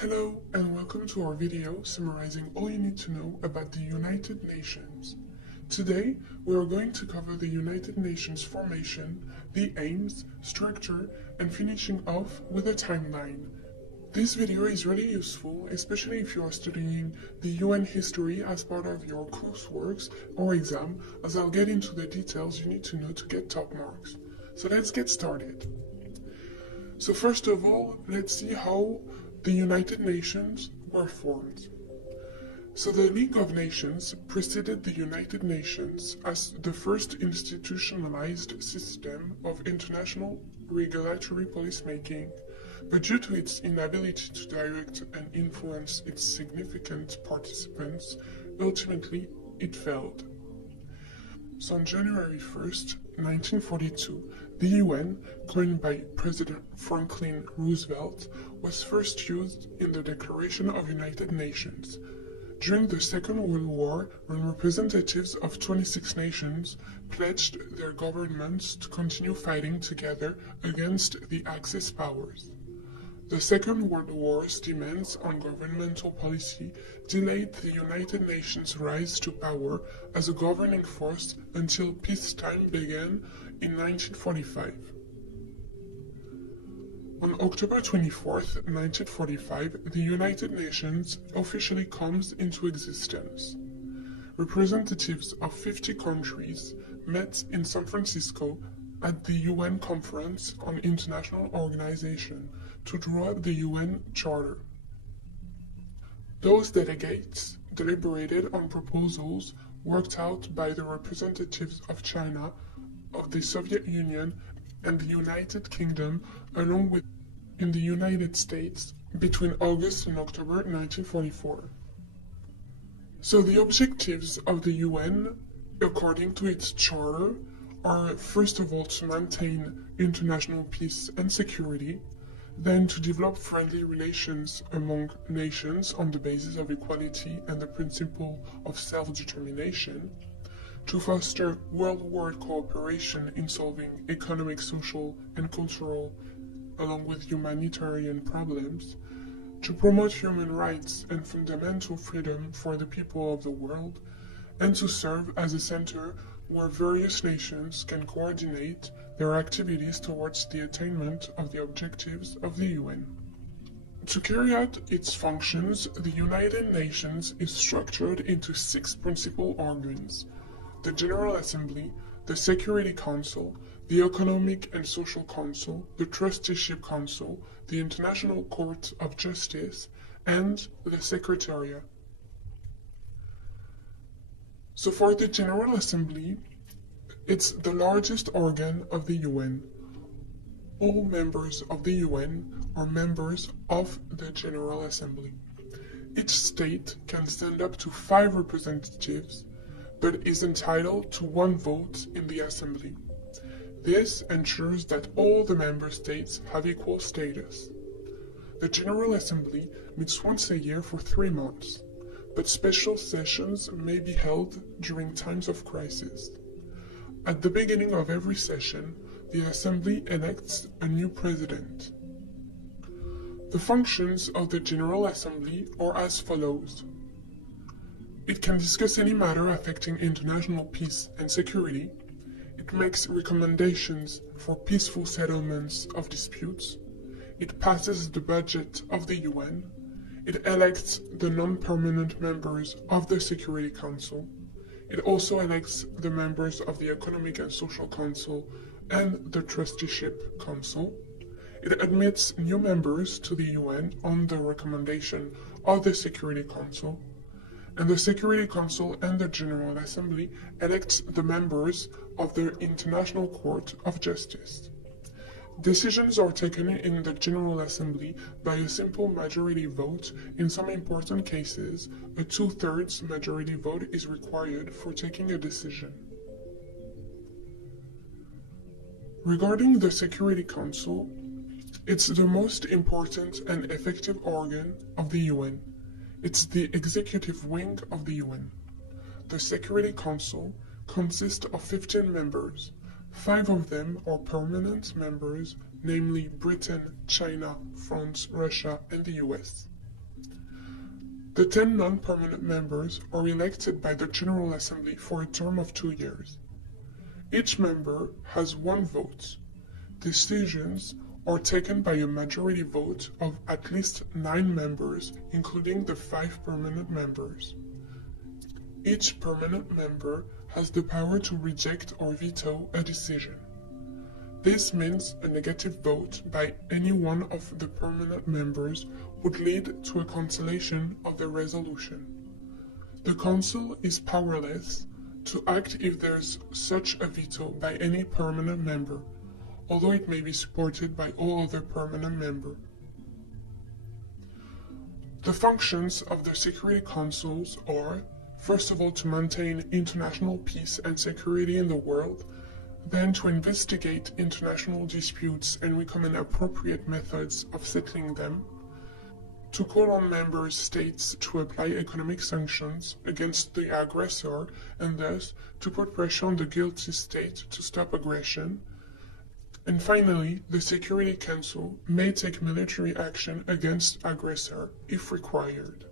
Hello and welcome to our video summarizing all you need to know about the United Nations. Today, we are going to cover the United Nations formation, the aims, structure, and finishing off with a timeline. This video is really useful, especially if you are studying the UN history as part of your coursework or exam, as I'll get into the details you need to know to get top marks. So let's get started. So first of all, let's see how the United Nations were formed. So the League of Nations preceded the United Nations as the first institutionalized system of international regulatory policymaking, but due to its inability to direct and influence its significant participants, ultimately it failed. So on January 1st, 1942, the UN, coined by President Franklin Roosevelt, was first used in the Declaration of United Nations. During the Second World War, when representatives of 26 nations pledged their governments to continue fighting together against the Axis powers. The Second World War's demands on governmental policy delayed the United Nations' rise to power as a governing force until peacetime began in 1945. On October 24, 1945, the United Nations officially comes into existence. Representatives of 50 countries met in San Francisco at the UN Conference on International Organization to draw up the UN Charter. Those delegates deliberated on proposals worked out by the representatives of China, of the Soviet Union, and the United Kingdom, along with in the United States between August and October 1944. So the objectives of the UN, according to its charter, are first of all to maintain international peace and security, then to develop friendly relations among nations on the basis of equality and the principle of self-determination, to foster worldwide cooperation in solving economic, social, and cultural, along with humanitarian problems, to promote human rights and fundamental freedom for the people of the world, and to serve as a center where various nations can coordinate their activities towards the attainment of the objectives of the UN. To carry out its functions, the United Nations is structured into 6 principal organs: the General Assembly, the Security Council, the Economic and Social Council, the Trusteeship Council, the International Court of Justice, and the Secretariat. So for the General Assembly, it's the largest organ of the UN. All members of the UN are members of the General Assembly. Each state can send up to 5 representatives, but is entitled to 1 vote in the Assembly. This ensures that all the member states have equal status. The General Assembly meets once a year for 3 months, but special sessions may be held during times of crisis. At the beginning of every session, the Assembly elects a new president. The functions of the General Assembly are as follows. It can discuss any matter affecting international peace and security. It makes recommendations for peaceful settlements of disputes. It passes the budget of the UN. It elects the non-permanent members of the Security Council. It also elects the members of the Economic and Social Council and the Trusteeship Council. It admits new members to the UN on the recommendation of the Security Council. And the Security Council and the General Assembly elects the members of the International Court of Justice. Decisions are taken in the General Assembly by a simple majority vote. In some important cases, a 2/3 majority vote is required for taking a decision. Regarding the Security Council, it's the most important and effective organ of the UN. It's the executive wing of the UN. The Security Council consists of 15 members. 5 of them are permanent members, namely Britain, China, France, Russia, and the US. The 10 non-permanent members are elected by the General Assembly for a term of 2 years. Each member has one vote. Decisions are taken by a majority vote of at least 9 members, including the 5 permanent members. Each permanent member has the power to reject or veto a decision. This means a negative vote by any one of the permanent members would lead to a cancellation of the resolution. The Council is powerless to act if there's such a veto by any permanent member, although it may be supported by all other permanent members. The functions of the Security Councils are, first of all, to maintain international peace and security in the world, then to investigate international disputes and recommend appropriate methods of settling them, to call on member states to apply economic sanctions against the aggressor and thus to put pressure on the guilty state to stop aggression, and finally, the Security Council may take military action against aggressor if required.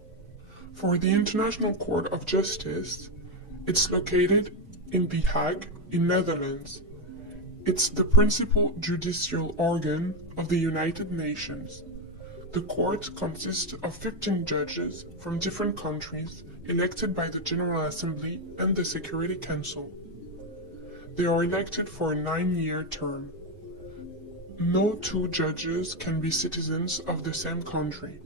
For the International Court of Justice, it's located in The Hague, in Netherlands. It's the principal judicial organ of the United Nations. The court consists of 15 judges from different countries elected by the General Assembly and the Security Council. They are elected for a 9-year term. No 2 judges can be citizens of the same country.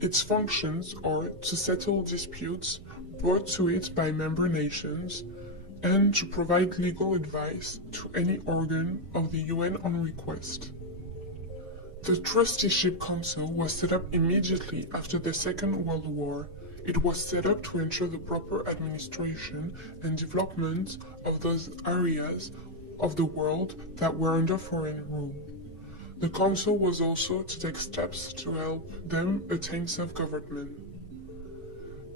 Its functions are to settle disputes brought to it by member nations and to provide legal advice to any organ of the UN on request. The Trusteeship Council was set up immediately after the Second World War. It was set up to ensure the proper administration and development of those areas of the world that were under foreign rule. The Council was also to take steps to help them attain self-government.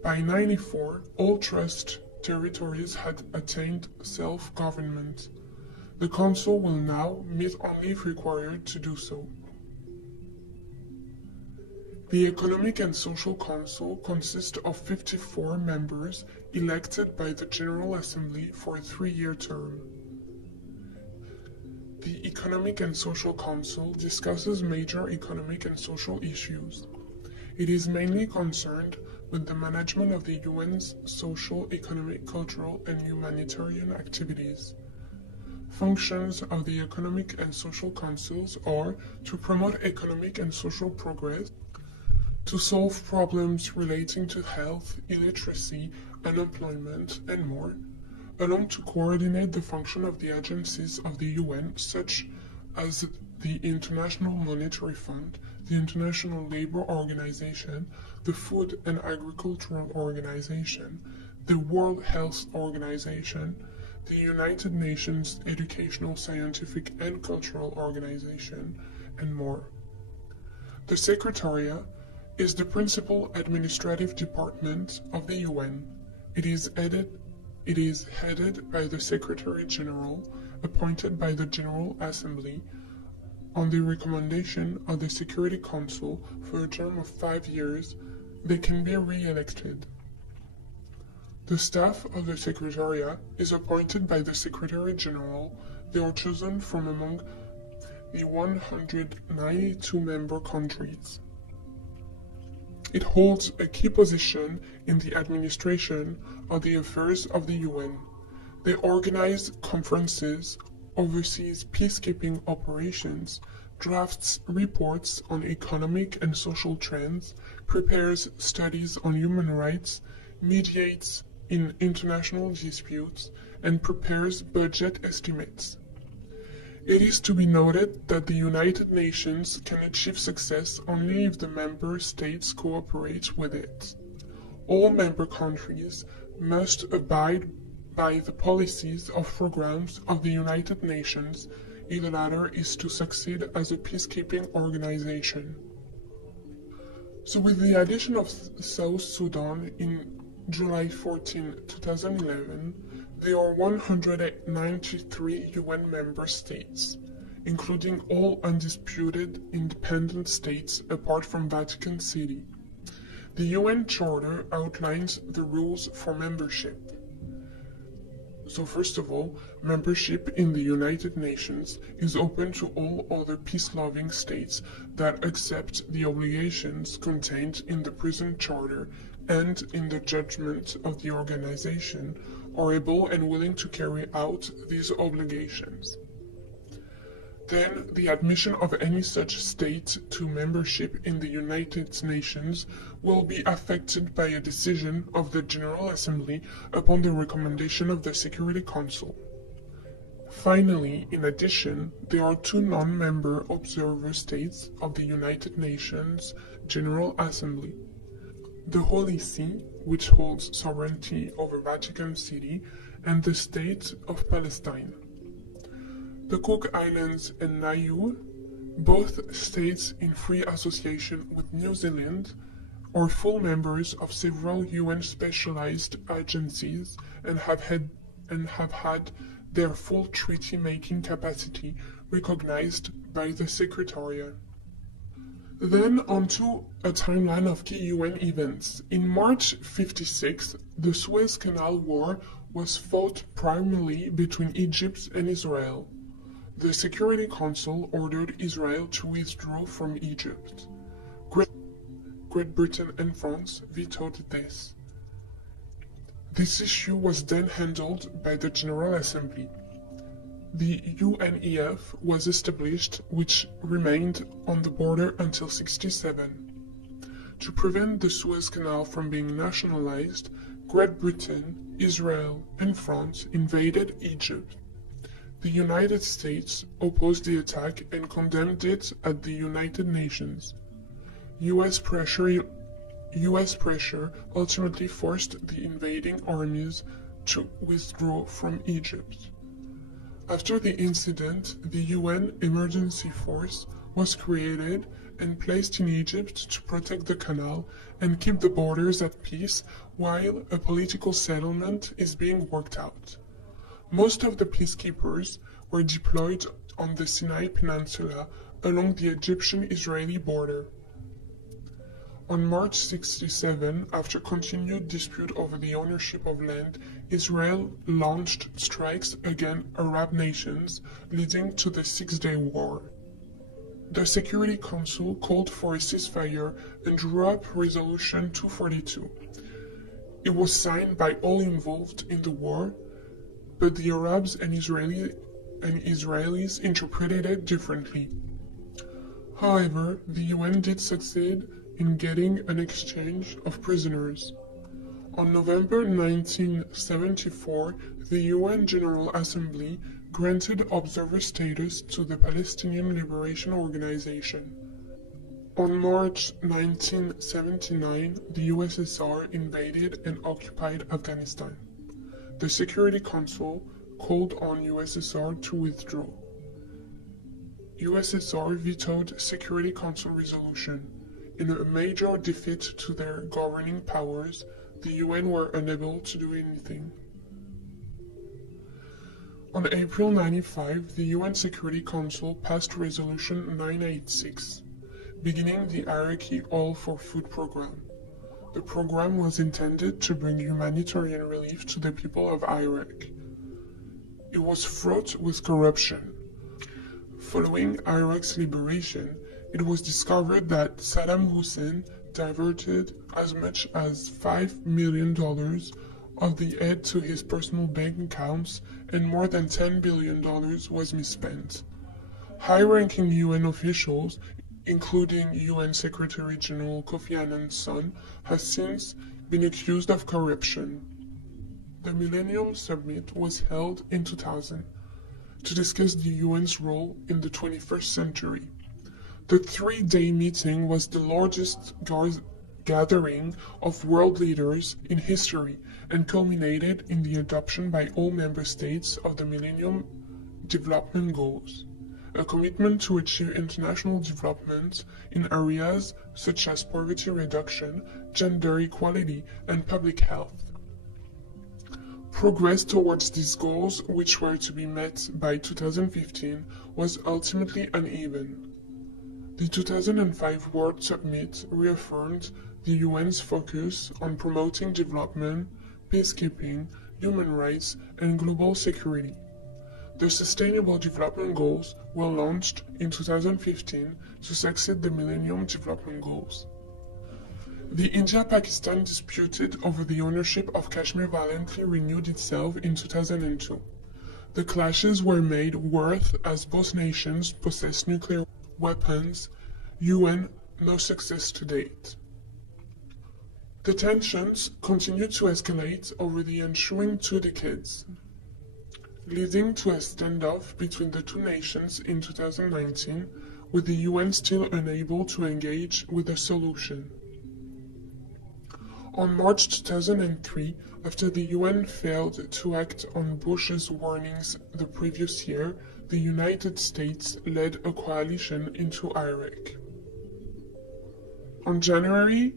By 1994, all trust territories had attained self-government. The Council will now meet only if required to do so. The Economic and Social Council consists of 54 members elected by the General Assembly for a 3-year term. The Economic and Social Council discusses major economic and social issues. It is mainly concerned with the management of the UN's social, economic, cultural, and humanitarian activities. Functions of the Economic and Social Councils are to promote economic and social progress, to solve problems relating to health, illiteracy, unemployment, and more, along to coordinate the function of the agencies of the UN, such as the International Monetary Fund, the International Labour Organization, the Food and Agricultural Organization, the World Health Organization, the United Nations Educational, Scientific, and Cultural Organization, and more. The Secretariat is the principal administrative department of the UN. It is headed by the Secretary General, appointed by the General Assembly, on the recommendation of the Security Council for a term of 5 years. They can be re-elected. The staff of the Secretariat is appointed by the Secretary General. They are chosen from among the 192 member countries. It holds a key position in the administration of the affairs of the UN. They organize conferences, oversees peacekeeping operations, drafts reports on economic and social trends, prepares studies on human rights, mediates in international disputes, and prepares budget estimates. It is to be noted that the United Nations can achieve success only if the member states cooperate with it. All member countries must abide by the policies of programs of the United Nations if the latter is to succeed as a peacekeeping organization. So with the addition of South Sudan in July 14, 2011, there are 193 UN member states, including all undisputed independent states apart from Vatican City. The UN Charter outlines the rules for membership. So first of all, membership in the United Nations is open to all other peace-loving states that accept the obligations contained in the present charter and in the judgment of the organization are able and willing to carry out these obligations. Then, the admission of any such state to membership in the United Nations will be affected by a decision of the General Assembly upon the recommendation of the Security Council. Finally, in addition, there are two non-member observer states of the United Nations General Assembly: the Holy See, which holds sovereignty over Vatican City, and the State of Palestine. The Cook Islands and Niue, both states in free association with New Zealand, are full members of several UN specialized agencies and have had their full treaty-making capacity recognized by the Secretariat. Then on to a timeline of key UN events. In March 1956, the Suez Canal War was fought primarily between Egypt and Israel. The Security Council ordered Israel to withdraw from Egypt. Great Britain and France vetoed this. This issue was then handled by the General Assembly. The UNEF was established, which remained on the border until 1967. To prevent the Suez Canal from being nationalized, Great Britain, Israel, and France invaded Egypt. The United States opposed the attack and condemned it at the United Nations. US pressure ultimately forced the invading armies to withdraw from Egypt. After the incident, the UN Emergency Force was created and placed in Egypt to protect the canal and keep the borders at peace while a political settlement is being worked out. Most of the peacekeepers were deployed on the Sinai Peninsula along the Egyptian-Israeli border. On March 1967, after continued dispute over the ownership of land, Israel launched strikes against Arab nations, leading to the Six-Day War. The Security Council called for a ceasefire and drew up Resolution 242. It was signed by all involved in the war, but the Arabs and Israelis interpreted it differently. However, the UN did succeed in getting an exchange of prisoners. On November 1974, the UN General Assembly granted observer status to the Palestinian Liberation Organization. On March 1979, the USSR invaded and occupied Afghanistan. The Security Council called on USSR to withdraw. USSR vetoed Security Council resolution. In a major defeat to their governing powers, the UN were unable to do anything. On April 95, the UN Security Council passed Resolution 986, beginning the Iraqi All for Food program. The program was intended to bring humanitarian relief to the people of Iraq. It was fraught with corruption. Following Iraq's liberation, it was discovered that Saddam Hussein diverted as much as $5 million of the aid to his personal bank accounts, and more than $10 billion was misspent. High-ranking UN officials, including UN Secretary General Kofi Annan's son, has since been accused of corruption. The Millennium Summit was held in 2000 to discuss the UN's role in the 21st century. The three-day meeting was the largest gathering of world leaders in history and culminated in the adoption by all member states of the Millennium Development Goals, a commitment to achieve international development in areas such as poverty reduction, gender equality, and public health. Progress towards these goals, which were to be met by 2015, was ultimately uneven. The 2005 World Summit reaffirmed the UN's focus on promoting development, peacekeeping, human rights, and global security. The Sustainable Development Goals were launched in 2015 to succeed the Millennium Development Goals. The India-Pakistan dispute over the ownership of Kashmir violently renewed itself in 2002. The clashes were made worse as both nations possess nuclear weapons. UN, no success to date. The tensions continued to escalate over the ensuing 2 decades, leading to a standoff between the two nations in 2019, with the UN still unable to engage with a solution. On March 2003, after the UN failed to act on Bush's warnings the previous year, the United States led a coalition into Iraq. On January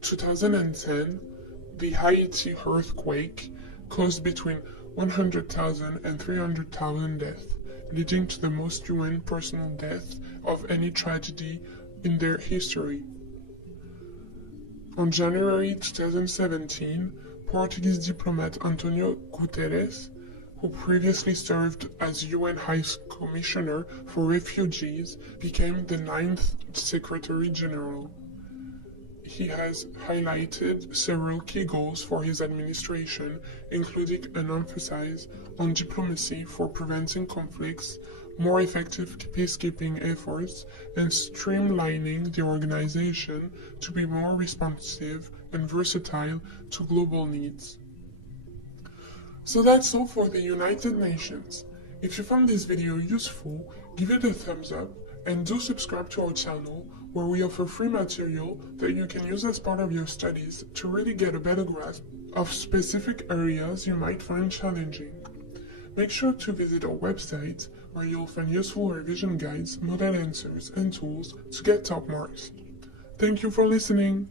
2010, the Haiti earthquake caused between 100,000 and 300,000 deaths, leading to the most UN personal deaths of any tragedy in their history. On January 2017, Portuguese diplomat Antonio Guterres, who previously served as UN High Commissioner for Refugees, became the 9th Secretary General. He has highlighted several key goals for his administration, including an emphasis on diplomacy for preventing conflicts, more effective peacekeeping efforts, and streamlining the organization to be more responsive and versatile to global needs. So that's all for the United Nations. If you found this video useful, give it a thumbs up and do subscribe to our channel, where we offer free material that you can use as part of your studies to really get a better grasp of specific areas you might find challenging. Make sure to visit our website, where you'll find useful revision guides, model answers, and tools to get top marks. Thank you for listening.